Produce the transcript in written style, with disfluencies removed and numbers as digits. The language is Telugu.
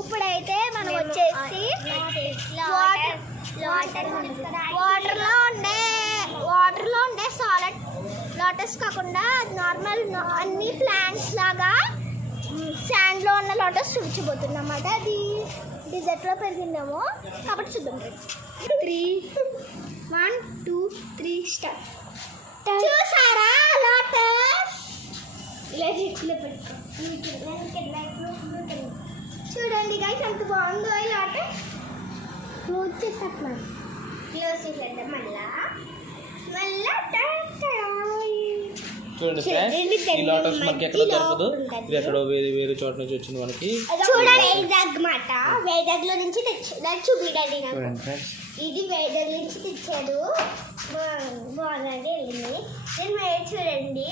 ఇప్పుడైతే మనం వచ్చేసి వాటర్లో ఉండే సాలిడ్ లోటస్ కాకుండా నార్మల్ అన్ని ప్లాంట్స్ లాగా శాండ్లో ఉన్న లోటస్ చూపించబోతుంది అన్నమాట. అది డిజర్ట్లో పెరిగిందేమో కాబట్టి చూద్దాం. 3 1 2 3 స్టార్ట్. చూసారా లోటస్ ఇలా చెట్లు చూడండి గైస్ ఎంత బాగుందో ఈ లోటస్. క్లోజ్ చేసేట్లా క్లోజ్ చేసేద్దాం చూడండి ఫ్రెండ్స్, ఈ లోటస్ మనకి ఎక్కడ దొరకదు, ఇది ఎక్కడో వేరే చోట నుంచి వచ్చింది మనకి. చూడండి వైజాగ్ మాట, వైజాగ్ లో నుంచి చూపిడండి నాకు. ఇది వైజాగ్ నుంచి తెచ్చాడు, బాగుంది వెళ్ళింది. నేను చూడండి